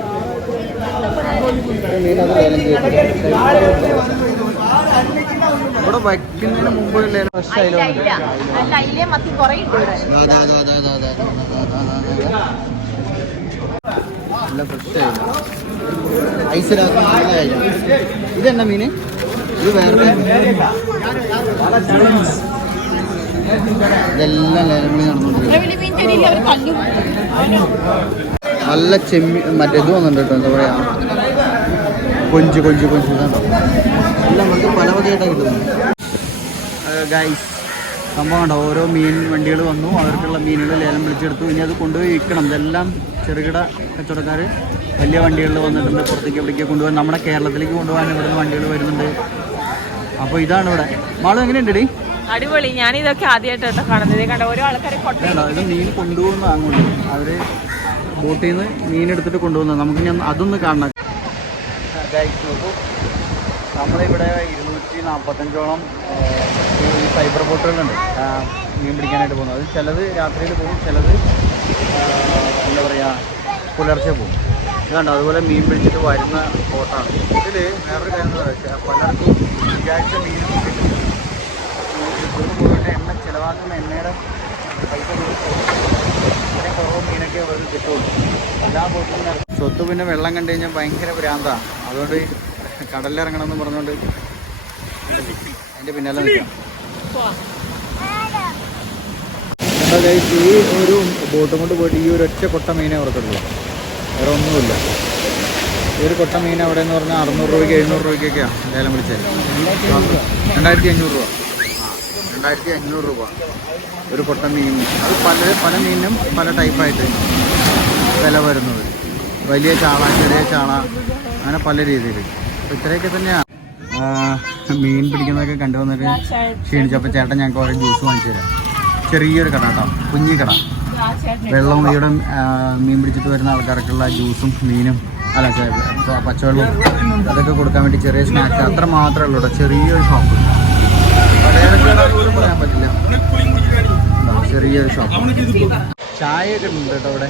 ഇത്രയും മീൻ അത് ലേലം ചെയ്തെടുത്തു ഇവിടെ വയ്ക്കുന്നതിന് മുമ്പ് ഫ്രഷ് അയില നല്ല ഫ്രഷ് നല്ല. ഇതെന്നാ മീന്? ഇത് വേറെ ഇതെല്ലാം നടന്നുകൊണ്ടിരിക്കും കല്ലും. നല്ല ചെമ്മി മറ്റേ ഇത് വന്നിട്ടുണ്ട് കേട്ടോ എന്താ പറയാ? കൊഞ്ച് കൊഞ്ച് കൊഞ്ച് എല്ലാം നമുക്ക് പല വകയായിട്ടാണ് കിട്ടുന്നത്. ഗൈസ് സംഭവം ഓരോ മീൻ വണ്ടികൾ വന്നു. അവർക്കുള്ള മീനുകൾ ലേലം വിളിച്ചെടുത്തു. ഇനി അത് കൊണ്ടുപോയി വിൽക്കണം. ഇതെല്ലാം ചെറുകിട കച്ചവടക്കാർ വലിയ വണ്ടികളിൽ വന്നിട്ടുണ്ട്. പുറത്തേക്ക് എവിടേക്ക് കൊണ്ടുപോകാൻ നമ്മുടെ കേരളത്തിലേക്ക് കൊണ്ടുപോകാൻ ഇവിടുന്ന് വണ്ടികൾ വരുന്നുണ്ട്. അപ്പോൾ ഇതാണ് ഇവിടെ. മാളം എങ്ങനെയുണ്ട് അടിപൊളി. ഞാൻ ഇതൊക്കെ ആദ്യമായിട്ടാണ് കാണുന്നത്. കണ്ട ഓരോ ആൾക്കാരെ ഇത് മീൻ കൊണ്ടുപോകുന്ന അങ്ങോട്ട്. അവർ ബോട്ടിൽ നിന്ന് മീൻ എടുത്തിട്ട് കൊണ്ടുപോകുന്നത്. നമുക്ക് ഞാൻ അതൊന്ന് കാണണം. നമ്മളിവിടെ ഇരുന്നൂറ്റി നാൽപ്പത്തഞ്ചോളം ഈ ഫൈബർ ബോട്ടുകളുണ്ട്. മീൻ പിടിക്കാനായിട്ട് പോകുന്നത്. അത് ചിലത് രാത്രിയിൽ പോകും ചിലത് എന്താ പറയുക പുലർച്ചെ പോകും. ഇതുണ്ട് അതുപോലെ മീൻ പിടിച്ചിട്ട് വരുന്ന ബോട്ടാണ്. ഇതിൽ വേറൊരു കാര്യം പലർക്കും വിചാരിച്ച മീൻ കിട്ടില്ല പോയിട്ട് എണ്ണ ചിലവാക്കുന്ന എണ്ണയുടെ പൈസ ഇത്രയും കുറവ് മീനൊക്കെ അവർക്ക് കിട്ടുള്ളൂ. എല്ലാ ബോട്ടിലും സ്വത്ത് പിന്നെ വെള്ളം കണ്ടു കഴിഞ്ഞാൽ ഭയങ്കര ഭ്രാന്താണ് അതുകൊണ്ട് കടലിലിറങ്ങണം എന്ന് പറഞ്ഞുകൊണ്ട് അതിന്റെ പിന്നാലെ നിൽക്കാം. ഈ ഒരു ബോട്ടും കൊണ്ട് പോയിട്ട് ഈ ഒരു ഒറ്റ കൊട്ട മീനെ അവർക്കുള്ളൂ വേറെ ഒന്നുമില്ല. ഈ ഒരു കൊട്ട മീൻ അവിടെ എന്ന് പറഞ്ഞാൽ അറുന്നൂറ് രൂപയ്ക്ക് എഴുന്നൂറ് രൂപയ്ക്കൊക്കെയാണ് ലേലം വിളിച്ചത് രണ്ടായിരത്തി അഞ്ഞൂറ് രൂപ. രണ്ടായിരത്തി അഞ്ഞൂറ് രൂപ. ഒരു കൊട്ട മീൻ. അത് പല പല മീനും പല ടൈപ്പായിട്ട് വില വരുന്നത്. വലിയ ചാള ചെറിയ ചാള അങ്ങനെ പല രീതിയിൽ അപ്പോൾ ഇത്രയൊക്കെ തന്നെയാണ് മീൻ പിടിക്കുന്നതൊക്കെ കണ്ടുവന്നിട്ട് ക്ഷീണിച്ചപ്പോൾ ചേട്ടൻ ഞങ്ങൾക്ക് ഓരോ ജ്യൂസ് വാങ്ങിച്ചു തരാം. ചെറിയൊരു കട കേട്ടോ. കുഞ്ഞു കട. വെള്ളം ഇവിടെ മീൻ പിടിച്ചിട്ട് വരുന്ന ആൾക്കാർക്കുള്ള ജ്യൂസും മീനും അല്ല പച്ചവെള്ളവും അതൊക്കെ കൊടുക്കാൻ വേണ്ടി ചെറിയ സ്നാക്സ്. അത്ര മാത്രമേ ഉള്ളൂ കേട്ടോ. ചെറിയൊരു ഷോപ്പ് പറയാൻ പറ്റില്ല ഉണ്ടോ? ചെറിയൊരു ഷോപ്പ് ചായ ഒക്കെ ഉണ്ട് കേട്ടോ ഇവിടെ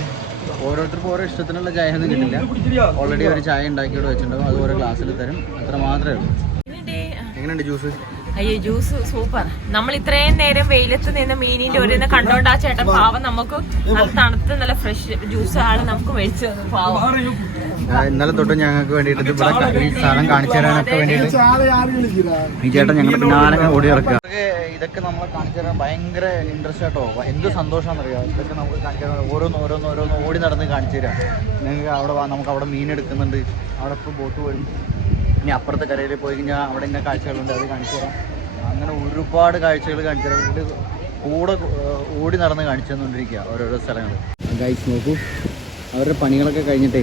ഓരോരുത്തർക്കും ഓരോ ഇഷ്ടത്തിനുള്ള ചായ ഒന്നും കിട്ടില്ല. ഓൾറെഡി ഒരു ചായ ഉണ്ടാക്കി ഇവിടെ വെച്ചിട്ടുണ്ടാവും. അത് ഓരോ ഗ്ലാസ്സിൽ തരും. അത്ര മാത്രമേ ഉള്ളൂ. എങ്ങനെയുണ്ട് ജ്യൂസ് അയ്യോ ജ്യൂസ് സൂപ്പർ നമ്മൾ ഇത്രയും നേരം വെയിലത്ത് നിന്ന് മീനിന്റെ ഒരു കണ്ടോണ്ട് ആ ചേട്ടൻ പാവം നമുക്ക് നല്ല തണുത്ത് നല്ല ഫ്രഷ് ജ്യൂസ് ആണ് നമുക്ക് മേടിച്ചു തന്നു പാവം. ഇന്നലെ തൊട്ട് ഞങ്ങൾക്ക് വേണ്ടിയിട്ട് ഇവിടെ ഈ സ്ഥലം കാണിച്ചു തരാനൊക്കെ വേണ്ടിയിട്ട് ഈ ചേട്ടൻ ഞങ്ങളുടെ പിന്നാലെ ഓടി ഇറക്കുക ഇതൊക്കെ നമ്മളെ കാണിച്ചു തരാൻ ഭയങ്കര ഇൻട്രസ്റ്റ് ആട്ടോ. എന്ത് സന്തോഷമാണെന്നറിയാം ഇതൊക്കെ നമുക്ക് കാണിച്ചു തരാൻ ഓരോന്ന് ഓരോന്ന് ഓരോന്ന് ഓടി നടന്ന് കാണിച്ചു തരാം. നിങ്ങൾക്ക് അവിടെ നമുക്ക് അവിടെ മീൻ എടുക്കുന്നുണ്ട്. അവിടെ ഇപ്പോൾ ബോട്ട് വരും. ഇനി അപ്പുറത്തെ കരയിൽ പോയി കഴിഞ്ഞാൽ അവിടെ ഇങ്ങനെ കാഴ്ചകളുണ്ട് അത് കാണിച്ചു തരാം. അങ്ങനെ ഒരുപാട് കാഴ്ചകൾ കാണിച്ചു തരാം. കൂടെ ഓടി നടന്ന് കാണിച്ചു തന്നുകൊണ്ടിരിക്കുക ഓരോരോ സ്ഥലങ്ങൾ ഗൈസ് നോക്കൂ. അവരുടെ പണികളൊക്കെ കഴിഞ്ഞിട്ടേ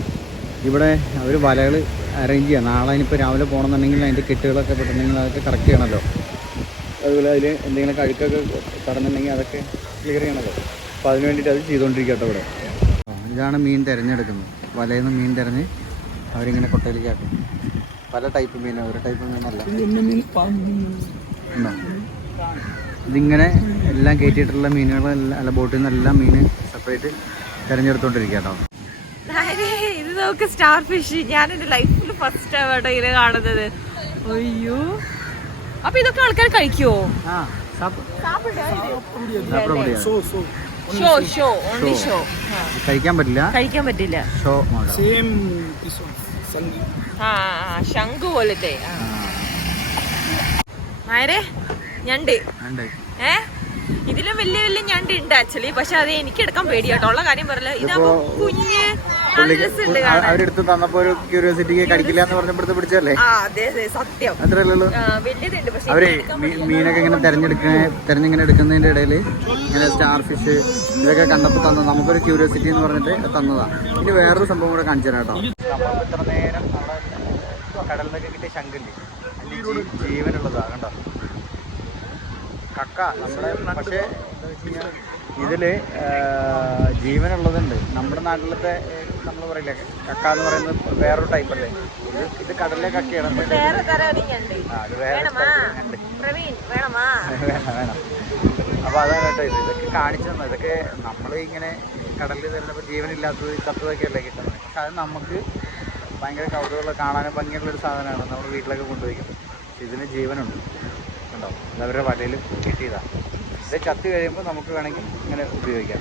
ഇവിടെ അവർ വലകൾ അറേഞ്ച് ചെയ്യുക. നാളെ ഇനിയിപ്പോൾ രാവിലെ പോകണമെന്നുണ്ടെങ്കിൽ അതിന്റെ കെട്ടുകളൊക്കെ പെട്ടിട്ടുണ്ടെങ്കിൽ അതൊക്കെ കറക്റ്റ് ചെയ്യണമല്ലോ അതുപോലെ അതിൽ എന്തെങ്കിലും കഴുക്കൊക്കെ കടന്നുണ്ടെങ്കിൽ അതൊക്കെ ക്ലിയർ ചെയ്യണമല്ലോ അപ്പോൾ അതിന് വേണ്ടിയിട്ട് അത് ചെയ്തുകൊണ്ടിരിക്കട്ടോ ഇവിടെ. ഇതാണ് മീൻ തിരഞ്ഞെടുക്കുന്നത്. വലയിൽ നിന്ന് മീൻ തിരഞ്ഞ് അവരിങ്ങനെ കൊട്ടയിലേക്ക് ആക്കും. പല ടൈപ്പ് മീൻ ഒരു ടൈപ്പ് മീനല്ല ഇതിങ്ങനെ എല്ലാം കയറ്റിയിട്ടുള്ള മീനുകളെല്ലാം അല്ല ബോട്ടിൽ നിന്ന് എല്ലാം മീൻ സെപ്പറേറ്റ് തിരഞ്ഞെടുത്തോണ്ടിരിക്കുക കേട്ടോ ഇത് നോക്ക് സ്റ്റാർ ഫിഷ് ഞാൻ എന്റെ ലൈഫിൽ ഫസ്റ്റ് ആവട്ടെ ഇത് കാണുന്നത്. അയ്യോ. അപ്പൊ ഇതൊക്കെ ആൾക്കാർ കഴിക്കുവോ. ഷോ ഷോ ഓൺലി ഷോ കഴിക്കാൻ പറ്റില്ല. കഴിക്കാൻ പറ്റില്ല. ഷോ ശംഖു പോലത്തെ ആ. മാരെ ഞണ്ട്. ഏ? ഇതിലും വലിയ വലിയ ഞണ്ട് ഉണ്ട് ആക്ച്വലി. പക്ഷെ അത് എനിക്ക് എടുക്കാൻ പേടിയാട്ടോ ഉള്ള കാര്യം പറയല ഇതാകുമ്പോ കുഞ്ഞ് അവരെടുത്ത് തന്നപ്പോ ഒരു ക്യൂരിയോസിറ്റിക്ക് കടിക്കില്ല എന്ന് പറഞ്ഞപ്പോഴത്തെ പിടിച്ചല്ലേ സത്യം. അത്രയല്ലേ അവർ മീനൊക്കെ ഇങ്ങനെ തെരഞ്ഞിങ്ങനെ എടുക്കുന്നതിന്റെ ഇടയിൽ ഇങ്ങനെ സ്റ്റാർ ഫിഷ് ഇതൊക്കെ കണ്ടപ്പോൾ തന്ന നമുക്കൊരു ക്യൂരിയോസിറ്റി എന്ന് പറഞ്ഞിട്ട് തന്നതാ. ഇനി വേറൊരു സംഭവം കൂടെ കാണിച്ചു തരാം കേട്ടോ. ഇത്ര നേരം നമ്മുടെ കടലിൽ നിന്നൊക്കെ കിട്ടിയ ശങ്കില്ലേ ജീവനുള്ളതാ കണ്ടോ? കക്ക നമ്മുടെ പക്ഷേ ഇതിൽ വെച്ച് ഇതിൽ ജീവനുള്ളതുണ്ട്. നമ്മുടെ നാട്ടിലത്തെ നമ്മൾ പറയില്ലേ കക്ക എന്ന് പറയുന്നത് വേറൊരു ടൈപ്പ് അല്ലേ ഇത് ഇത് കടലിലെ കക്കയാണ്. അത് വേറെ വേണം വേണം. അപ്പോൾ അതാണ് കേട്ടോ ഇത്. ഇതൊക്കെ കാണിച്ചു തന്നെ. ഇതൊക്കെ നമ്മൾ ഇങ്ങനെ കടലിൽ തരുന്നപ്പോൾ ജീവനില്ലാത്തത് ചത്തതൊക്കെ അല്ലേ കിട്ടുന്നത്. പക്ഷെ അത് നമുക്ക് ഭയങ്കര കൗതുകമുള്ള കാണാനും ഭംഗിയുള്ള ഒരു സാധനമാണ് നമ്മൾ വീട്ടിലൊക്കെ കൊണ്ടുപോയിക്കും പക്ഷെ ഇതിന് ജീവനുണ്ട്. ഉണ്ടോ ഇത് അവരുടെ വലയിൽ കിട്ടിയതാണ് ഇത് ചത്ത് കഴിയുമ്പോൾ നമുക്ക് വേണമെങ്കിൽ ഇങ്ങനെ ഉപയോഗിക്കാം.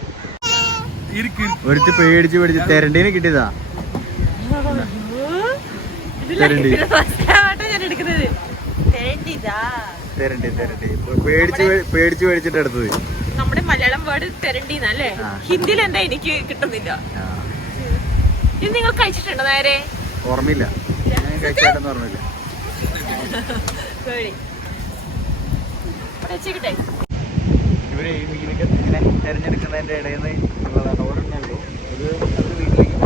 ഒരുത്തി പേടിച്ച് പേടിച്ച് തെരണ്ടീനെ കിട്ടിയതാ. തെരണ്ടി. തെരണ്ടി തെരണ്ടി. പേടിച്ച് പേടിച്ച് പേടിച്ചിട്ട് എടുത്തത്. നമ്മുടെ മലയാളം വേർഡ് തെരണ്ടിന്നല്ലേ ഹിന്ദിയിൽ എന്താ എനിക്ക് കിട്ടുന്നില്ല. ഇത് നിങ്ങൾ കഴിച്ചിട്ടുണ്ടോ നേരെ? ഓർമ്മയില്ല. കഴിച്ചായിട്ടെന്ന് ഓർമ്മയില്ല. ഇവരെ ഈ മീനൊക്കെ ഇങ്ങനെ തിരഞ്ഞെടുക്കുന്നതിന്റെ ഇടയിൽ നിന്ന് ഉള്ളതാണ് ഇത് അവർ വീട്ടിലേക്ക്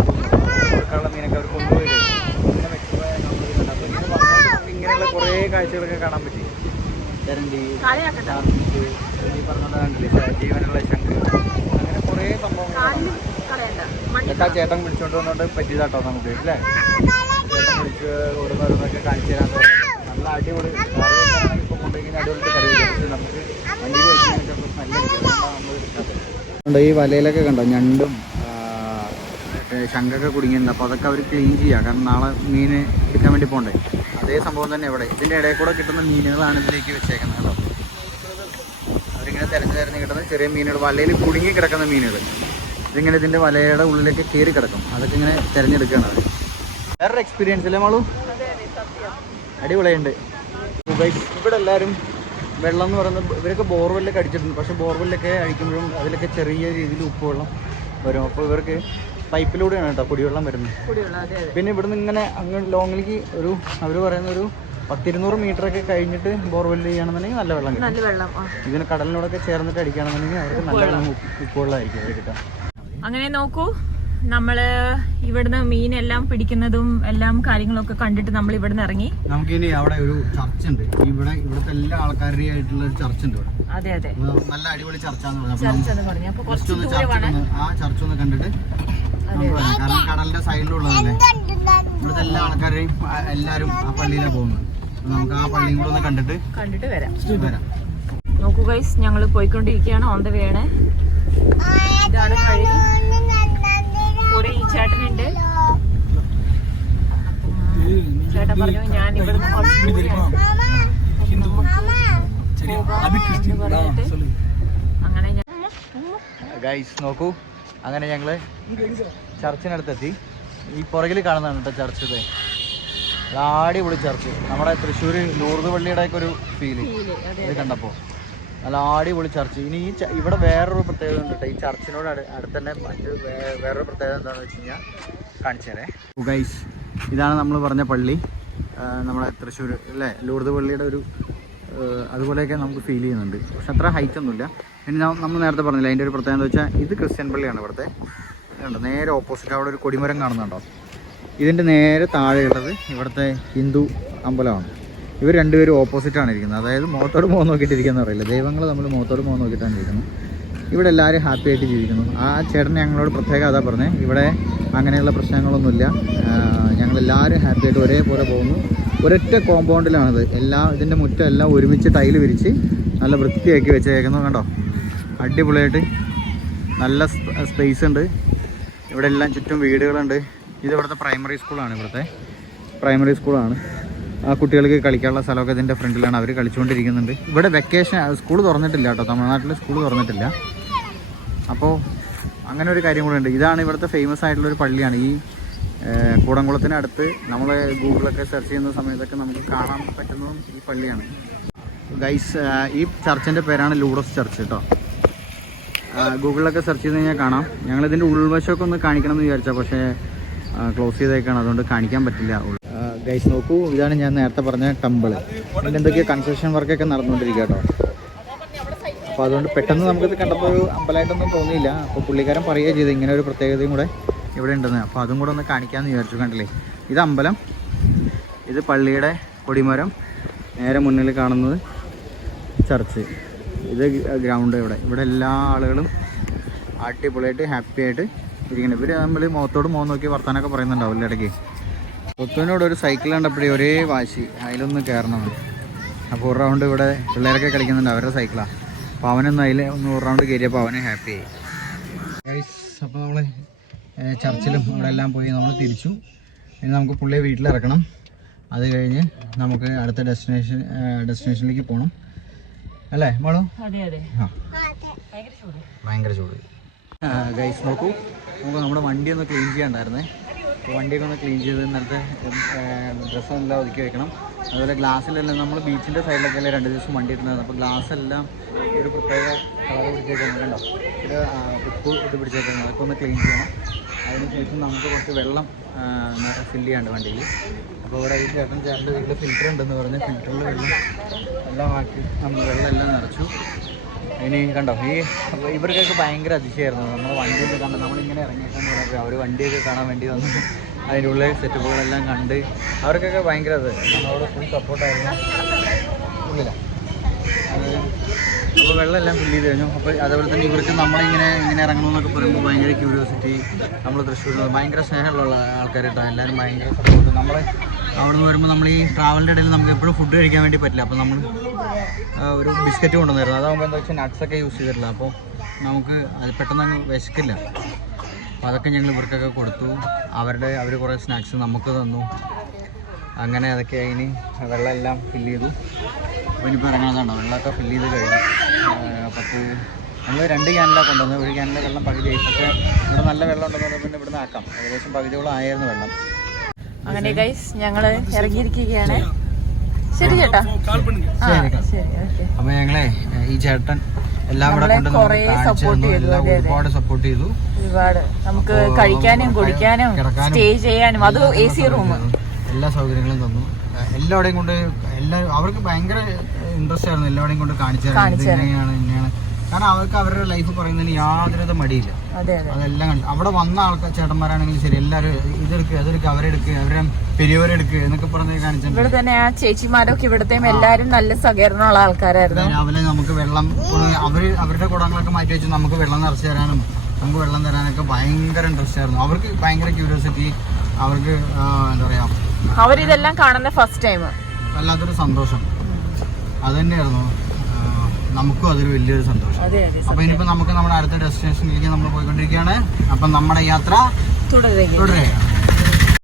മീനൊക്കെ അവർ കൊണ്ടുപോയി. ഇങ്ങനെ വെക്കുമ്പോൾ അപ്പോൾ ഇങ്ങനെ നമുക്ക് ഇങ്ങനെയുള്ള കുറേ കാഴ്ചകളൊക്കെ കാണാൻ പറ്റി. തെരണ്ടി കളിയാക്കണ്ട ചാന്ത്, ഈ പറഞ്ഞ പോലെ ജീവനുള്ള അങ്ങനെ കുറേ സംഭവങ്ങൾ ആ ചേട്ടൻ വിളിച്ചോണ്ട് വന്നോണ്ട് പറ്റിയതാട്ടോ നമുക്ക് അല്ലേ ചേട്ടൻ വിളിച്ച് ഓരോന്നോരോന്നൊക്കെ കാണിച്ചു പറഞ്ഞിട്ട് നല്ല അടിപൊളി ഇപ്പം കൊണ്ടുപോയി അടിപൊളി കറി നമുക്ക് വണ്ടിയിൽ വെച്ച് കഴിഞ്ഞാൽ നല്ല രീതിയിലാണ് നമ്മൾ എടുക്കാത്തത് ഈ വലയിലൊക്കെ കണ്ടോ ഞണ്ടും ശങ്കൊക്കെ കുടുങ്ങിയിട്ടുണ്ട്. അപ്പോൾ അതൊക്കെ അവർ ക്ലീൻ ചെയ്യുക കാരണം നാളെ മീൻ എടുക്കാൻ വേണ്ടി പോകണ്ടേ അതേ സംഭവം തന്നെ ഇവിടെ. ഇതിന്റെ ഇടയിൽ കൂടെ കിട്ടുന്ന മീനുകളാണ് ഇതിലേക്ക് വെച്ചേക്കുന്നത്. അവരിങ്ങനെ തിരഞ്ഞു തിരഞ്ഞ് കിട്ടുന്ന ചെറിയ മീനുകൾ വലയിൽ കുടുങ്ങി കിടക്കുന്ന മീനുകൾ. ഇതിങ്ങനെ ഇതിന്റെ വലയുടെ ഉള്ളിലേക്ക് കയറി കിടക്കും. അതൊക്കെ ഇങ്ങനെ തിരഞ്ഞെടുക്കുകയാണ് അവർ വേറൊരു എക്സ്പീരിയൻസ് അല്ലേ മാളു? അടിപൊളിയുണ്ട്. ഇവിടെ എല്ലാവരും വെള്ളം എന്ന് പറയുന്നത് ഇവരൊക്കെ ബോർവെല്ലൊക്കെ അടിച്ചിട്ടുണ്ട്. പക്ഷേ ബോർവെല്ലൊക്കെ അടിക്കുമ്പോഴും അതിലൊക്കെ ചെറിയ രീതിയിൽ ഉപ്പ് വെള്ളം വരും. അപ്പോൾ ഇവർക്ക് പൈപ്പിലൂടെയാണ് കേട്ടോ കുടിവെള്ളം വരുന്നത്. പിന്നെ ഇവിടുന്ന് ഇങ്ങനെ അങ്ങ് ലോങ്ങിലേക്ക് ഒരു അവർ പറയുന്ന ഒരു പത്തിരുന്നൂറ് മീറ്റർ ഒക്കെ കഴിഞ്ഞിട്ട് ബോർവെൽ ചെയ്യുകയാണെന്നുണ്ടെങ്കിൽ നല്ല വെള്ളം കിട്ടും. നല്ല വെള്ളം ആ. ഇതിന് കടലിനോടൊക്കെ ചേർന്നിട്ട് അടിക്കുകയാണെന്നുണ്ടെങ്കിൽ അവർക്ക് നല്ല വെള്ളം ഉപ്പ് ഉപ്പുവെള്ളമായിരിക്കും അവർ കിട്ടാൻ. അങ്ങനെ നോക്കൂ നമ്മൾ ഇവിടുന്ന് മീനെല്ലാം പിടിക്കുന്നതും എല്ലാം കാര്യങ്ങളൊക്കെ കണ്ടിട്ട് നമ്മൾ ഇവിടുന്ന് ഇറങ്ങി. നമുക്കിനി അവിടെ ഒരു ചർച്ച ഉണ്ട് ഇവിടെ ഇവിടുത്തെ എല്ലാ ആൾക്കാരുടെയും ആയിട്ടുള്ള ഒരു ചർച്ച ഉണ്ട് അതെ അതെ. നല്ല അടിപൊളി ചർച്ച എന്ന് പറഞ്ഞാൽ ചർച്ച എന്ന് പറഞ്ഞു. അപ്പൊ കുറച്ച് ആ ചർച്ച ഒന്ന് കണ്ടിട്ട് നമുക്ക് കാരണം കടലിന്റെ സൈഡിലുള്ളതല്ലേ? ഇവിടുത്തെ എല്ലാ ആൾക്കാരെയും എല്ലാരും ആ പള്ളിയിലാണ് പോകുന്നത്. നമുക്ക് ആ പള്ളിയും കൂടെ ഒന്ന് കണ്ടിട്ട് കണ്ടിട്ട് വരാം. വരാം. നോക്കൂ ഗൈസ് ഞങ്ങൾ പോയിക്കൊണ്ടിരിക്കുകയാണ് ഓൺ ദ വേണ് ഇതാണ് വഴി. കൂടെ ഈ ചേട്ടനുണ്ട്. അപ്പം ചേട്ടൻ പറഞ്ഞു ഞാൻ ഇവിടുന്ന് അങ്ങനെ ഗൈസ് നോക്കൂ. അങ്ങനെ ഞങ്ങൾ ചർച്ചിനടുത്തെത്തി. ഈ പുറകിൽ കാണുന്നതാണ് കേട്ടോ ചർച്ചത് അടിപൊളി ചർച്ച് നമ്മുടെ തൃശ്ശൂർ ലൂർദ് പള്ളിയുടെ ഒക്കെ ഒരു ഫീൽ അത് ഇത് കണ്ടപ്പോൾ നല്ല അടിപൊളി ചർച്ച് ഇനി ഈ ഇവിടെ വേറൊരു പ്രത്യേകത ഉണ്ട് കേട്ടോ. ഈ ചർച്ചിനോട് അടു അടുത്ത് തന്നെ മറ്റ് വേറൊരു പ്രത്യേകത എന്താണെന്ന് വെച്ച് കഴിഞ്ഞാൽ കാണിച്ചേരേ ഗൈസ് ഇതാണ് നമ്മൾ പറഞ്ഞ പള്ളി. നമ്മുടെ തൃശ്ശൂർ അല്ലേ? ലൂർദ് പള്ളിയുടെ ഒരു അതുപോലെയൊക്കെ നമുക്ക് ഫീൽ ചെയ്യുന്നുണ്ട്. പക്ഷെ അത്ര ഹൈറ്റ് ഒന്നുമില്ല. ഇനി നമ്മൾ നേരത്തെ പറഞ്ഞില്ല അതിന്റെ ഒരു പ്രത്യേകത എന്ന് വെച്ചാൽ ഇത് ക്രിസ്ത്യൻ പള്ളിയാണ് ഇവിടുത്തെ. നേരെ ഓപ്പോസിറ്റ് അവിടെ ഒരു കൊടിമരം കാണുന്നുണ്ടോ? ഇതിന്റെ നേരെ താഴെയുള്ളത് ഇവിടുത്തെ ഹിന്ദു അമ്പലമാണ്. ഇവർ രണ്ടുപേരും ഓപ്പോസിറ്റാണ് ഇരിക്കുന്നത്. അതായത് മുഖത്തോട് മുഖം എന്ന് പറയില്ല ദൈവങ്ങൾ നമ്മൾ മുഖത്തോട് മുഖം നോക്കിയിട്ടാണ് ഇരിക്കുന്നത്. ഇവിടെ എല്ലാവരും ഹാപ്പി ആയിട്ട് ജീവിക്കുന്നു. ആ ചേട്ടൻ ഞങ്ങളോട് പ്രത്യേകം അതാ പറഞ്ഞത് ഇവിടെ അങ്ങനെയുള്ള പ്രശ്നങ്ങളൊന്നുമില്ല. ഞങ്ങളെല്ലാവരും ഹാപ്പി ആയിട്ട് ഒരേപോലെ പോകുന്നു. ഒരൊറ്റ കോമ്പൗണ്ടിലാണിത് എല്ലാ ഇതിന്റെ മുറ്റം എല്ലാം ഒരുമിച്ച് ടൈൽ വിരിച്ച് നല്ല വൃത്തിയാക്കി വെച്ചേക്കുന്നു. കണ്ടോ? അടിപൊളിയായിട്ട് നല്ല സ്പേസ് ഉണ്ട്. ഇവിടെ എല്ലാം ചുറ്റും വീടുകളുണ്ട്. ഇത് ഇവിടുത്തെ പ്രൈമറി സ്കൂളാണ് ഇവിടുത്തെ? പ്രൈമറി സ്കൂളാണ് ആ കുട്ടികൾക്ക് കളിക്കാനുള്ള സ്ഥലമൊക്കെ ഇതിന്റെ ഫ്രണ്ടിലാണ്. അവർ കളിച്ചുകൊണ്ടിരിക്കുന്നുണ്ട്. ഇവിടെ വെക്കേഷൻ സ്കൂൾ തുറന്നിട്ടില്ല കേട്ടോ. തമിഴ്നാട്ടിൽ സ്കൂൾ തുറന്നിട്ടില്ല. അപ്പോൾ അങ്ങനെ ഒരു കാര്യം കൂടെ ഉണ്ട്. ഇതാണ് ഇവിടുത്തെ ഫേമസ് ആയിട്ടുള്ളൊരു പള്ളിയാണ്. ഈ കൂടംകുളത്തിനടുത്ത് നമ്മൾ ഗൂഗിളൊക്കെ സെർച്ച് ചെയ്യുന്ന സമയത്തൊക്കെ നമുക്ക് കാണാൻ പറ്റുന്നതും ഈ പള്ളിയാണ്. ഗൈസ് ഈ ചർച്ചിന്റെ പേരാണ് ലൂഡോസ് ചർച്ച് കേട്ടോ. ഗൂഗിളിലൊക്കെ സെർച്ച് ചെയ്ത് കഴിഞ്ഞാൽ കാണാം. ഞങ്ങളിതിന്റെ ഉൾവശമൊക്കെ ഒന്ന് കാണിക്കണം എന്ന് വിചാരിച്ചാൽ പക്ഷേ ക്ലോസ് ചെയ്തേക്കാണ്. അതുകൊണ്ട് കാണിക്കാൻ പറ്റില്ല. ഗൈസ് നോക്കൂ. ഇതാണ് ഞാൻ നേരത്തെ പറഞ്ഞ ടെമ്പിൾ അതിന്റെ എന്തൊക്കെയോ കൺസ്ട്രക്ഷൻ വർക്കൊക്കെ നടന്നുകൊണ്ടിരിക്കുക കേട്ടോ. അപ്പോൾ അതുകൊണ്ട് പെട്ടെന്ന് നമുക്കിത് കണ്ടപ്പോൾ ഒരു അമ്പലമായിട്ടൊന്നും തോന്നിയില്ല. അപ്പോൾ പുള്ളിക്കാരൻ പറയുകയും ചെയ്തു. ഇങ്ങനെ ഒരു പ്രത്യേകതയും കൂടെ ഇവിടെ ഉണ്ടെന്ന്. അപ്പോൾ അതും കൂടെ ഒന്ന് കാണിക്കാമെന്ന് വിചാരിച്ചു. കണ്ടില്ലേ? ഇത് അമ്പലം. ഇത് പള്ളിയുടെ കൊടിമരം. നേരെ മുന്നിൽ കാണുന്നത് ചർച്ച്. ഇത് ഗ്രൗണ്ട് ഇവിടെ. ഇവിടെ എല്ലാ ആളുകളും അടിപൊളിയായിട്ട് ഹാപ്പി ഇരിക്കണം. ഇവർ നമ്മൾ മുഖത്തോട് മുഖം നോക്കി വർത്താനൊക്കെ പറയുന്നുണ്ടാവില്ല ഇടയ്ക്ക്. ഒത്തുവിനോട് ഒരു സൈക്കിൾ കണ്ടപ്പോഴേ ഒരേ വാശി. അതിലൊന്ന് കയറണം അപ്പോൾ ഒരു റൗണ്ട് ഇവിടെ പിള്ളേരൊക്കെ കളിക്കുന്നുണ്ട്. അവരുടെ സൈക്കിളാണ് അപ്പോൾ അവനൊന്ന് അതിൽ ഒന്ന് ഒരു റൗണ്ട് കയറിയപ്പോൾ അവനെ ഹാപ്പി ആയി. അപ്പോൾ നമ്മൾ ചർച്ചിലും ഇവിടെ എല്ലാം പോയി നമ്മൾ തിരിച്ചു. ഇനി നമുക്ക് പുള്ളിയെ വീട്ടിലിറക്കണം അത് കഴിഞ്ഞ് നമുക്ക് അടുത്ത ഡെസ്റ്റിനേഷൻ ഡെസ്റ്റിനേഷനിലേക്ക് പോകണം അല്ലേ മോളോ? ഭയങ്കര ചൂട്. ഗൈസ് നോക്കൂ. നമുക്ക് നമ്മുടെ വണ്ടി ഒന്ന് ക്ലീൻ ചെയ്യാണ്ടായിരുന്നേ അപ്പോൾ വണ്ടിയൊക്കെ ഒന്ന് ക്ലീൻ ചെയ്ത് ഇന്നലത്തെ ഡ്രസ്സെല്ലാം ഒതുക്കി വെക്കണം. അതുപോലെ ഗ്ലാസ്സിലെല്ലാം നമ്മൾ ബീച്ചിന്റെ സൈഡിലൊക്കെ അല്ലേ രണ്ട് ദിവസം വണ്ടി ഇട്ടുണ്ടായിരുന്നു അപ്പോൾ ഗ്ലാസ്സെല്ലാം ഒരു പ്രത്യേക കളർ പിടിച്ചേക്കുന്നുണ്ടോ ഇത് ഉപ്പ് ഇത് പിടിച്ചേക്കുന്നത് അതൊക്കെ ഒന്ന് ക്ലീൻ ചെയ്യണം. അതിനുശേഷം നമുക്ക് കുറച്ച് വെള്ളം ഫില്ല് ചെയ്യാണ്ട് വണ്ടിയിൽ. അപ്പോൾ ഇവിടെ ഈ ചേട്ടൻ ചേട്ടന്റെ വീട്ടിൽ ഫിൽറ്റർ ഉണ്ടെന്ന് പറഞ്ഞ് ഫിൽറ്ററിൽ വെള്ളം എല്ലാം ആക്കി നമ്മൾ വെള്ളം എല്ലാം നിറച്ചു. ഇനി കണ്ടോ ഈ ഇവർക്കൊക്കെ ഭയങ്കര അതിശയമായിരുന്നു നമ്മൾ വണ്ടിയൊക്കെ കണ്ട് നമ്മളിങ്ങനെ ഇറങ്ങിയേക്കാൻ പറഞ്ഞപ്പോൾ അവർ വണ്ടിയൊക്കെ കാണാൻ വേണ്ടി വന്നു അതിന്റെ ഉള്ളിൽ സെറ്റപ്പുകളെല്ലാം കണ്ട് അവർക്കൊക്കെ ഭയങ്കര അത് നമ്മളോട് ഫുൾ സപ്പോർട്ടായിരുന്നു ഉള്ളില്ല അപ്പോൾ വെള്ളമെല്ലാം ഫില്ല് ചെയ്ത് കഴിഞ്ഞു. അപ്പോൾ അതേപോലെ തന്നെ ഇവർക്ക് നമ്മളിങ്ങനെ ഇങ്ങനെ ഇറങ്ങണമെന്നൊക്കെ പറയുമ്പോൾ ഭയങ്കര ക്യൂരിയോസിറ്റി നമ്മൾ തൃശ്ശൂരിൽ ഭയങ്കര സ്നേഹമുള്ള ആൾക്കാരുണ്ടോ എല്ലാവരും ഭയങ്കര സപ്പോർട്ട് നമ്മൾ അവിടെ നിന്ന് വരുമ്പോൾ നമ്മൾ ഈ ട്രാവലിന്റെ ഇടയിൽ നമുക്ക് എപ്പോഴും ഫുഡ് കഴിക്കാൻ വേണ്ടി പറ്റില്ല. അപ്പോൾ നമ്മൾ ഒരു ബിസ്ക്കറ്റ് കൊണ്ടുവന്നിരുന്നു. അതാകുമ്പോൾ എന്താ വെച്ചാൽ നട്ട്സൊക്കെ യൂസ് ചെയ്തിട്ടില്ല. അപ്പോൾ നമുക്ക് അത് പെട്ടെന്ന് അങ്ങ് വിശക്കില്ല. അപ്പോൾ അതൊക്കെ ഞങ്ങൾ ഇവർക്കൊക്കെ കൊടുത്തു. അവരുടെ അവർ കുറേ സ്നാക്സ് നമുക്ക് തന്നു. അങ്ങനെ അതൊക്കെ അതിന് വെള്ളം എല്ലാം ഫില്ല് ചെയ്തു അപ്പോൾ ഇനിയിപ്പോൾ ഇറങ്ങണമെന്നുണ്ടോ വെള്ളമൊക്കെ ഫില്ല് ചെയ്ത് കഴിഞ്ഞു. പത്ത് നമ്മൾ രണ്ട് ക്യാനിലാണ് കൊണ്ടുവന്നത്. ഒരു ക്യാനിലെ വെള്ളം പകുതിയായി. പക്ഷേ ഇവിടെ നല്ല വെള്ളം ഉണ്ടെന്ന് പറഞ്ഞാൽ പിന്നെ ഇവിടുന്ന് ആക്കാം. ഏകദേശം പകുതിയോളം ആയിരുന്നു വെള്ളം. അങ്ങനെ ഗൈസ് ഞങ്ങൾ ഇറങ്ങിയിരിക്കുകയാണ്. ശരി ചേട്ടാ. അപ്പൊ ശരി ഓക്കെ. അപ്പോൾ ഞങ്ങളെ ഈ ചേട്ടൻ എല്ലാം കൂടെ കൊണ്ട്. ഒരുപാട് സപ്പോർട്ട് ചെയ്തു. ഒരുപാട്. നമുക്ക് കഴിക്കാനും കുടിക്കാനും സ്റ്റേ ചെയ്യാനും അത് എ സി റൂം എല്ലാ സൗകര്യങ്ങളും തന്നു. എല്ലാവടെയും കൊണ്ട് എല്ലാ അവർക്ക് ഭയങ്കര ഇൻട്രസ്റ്റ് ആയിരുന്നു എല്ലാവടെയും കൊണ്ട് കാണിച്ചു ഇങ്ങനെയാണ് ഇങ്ങനെയാണ്. കാരണം അവർക്ക് അവരുടെ ലൈഫ് പറയുന്നതിന് യാതൊരു മടിയില്ല. അതെ അതെ. അതെല്ലാം കണ്ടു. അവിടെ വന്ന ആൾക്കാർ ചേട്ടന്മാരാണെങ്കിലും ശരി എല്ലാവരും ഇതെടുക്കുക അതെടുക്കുക അവരെടുക്കുക അവരെ പെരിയവരെടുക്കുക എന്നൊക്കെ പറഞ്ഞ് കാണിച്ചിട്ടുണ്ട് ഇവിടെ തന്നെ ആ ചേച്ചിമാരൊക്കെ ഇവിടത്തെയും എല്ലാരും നല്ല സഹകരണമുള്ള ആൾക്കാരായിരുന്നു. രാവിലെ നമുക്ക് വെള്ളം അവർ അവരുടെ കുടങ്ങളൊക്കെ മാറ്റി വെച്ച് നമുക്ക് വെള്ളം നിറച്ചു തരാനും നമുക്ക് വെള്ളം തരാനൊക്കെ ഭയങ്കര ഇൻട്രസ്റ്റ് ആയിരുന്നു. അവർക്ക് ഭയങ്കര ക്യൂരിയോസിറ്റി അവർക്ക് എന്താ പറയാ അവരിതെല്ലാം കാണുന്ന ഫസ്റ്റ് ടൈം വല്ലാത്തൊരു സന്തോഷം. അത് തന്നെയായിരുന്നു. നമുക്കും അതൊരു വലിയൊരു സന്തോഷം. അപ്പൊ ഇനിയിപ്പോ നമുക്ക് നമ്മുടെ അടുത്ത ഡെസ്റ്റിനേഷനിലേക്ക് നമ്മൾ പോയിക്കൊണ്ടിരിക്കുകയാണ്. അപ്പൊ നമ്മുടെ യാത്ര തുടരുക തുടരുകയാണ്.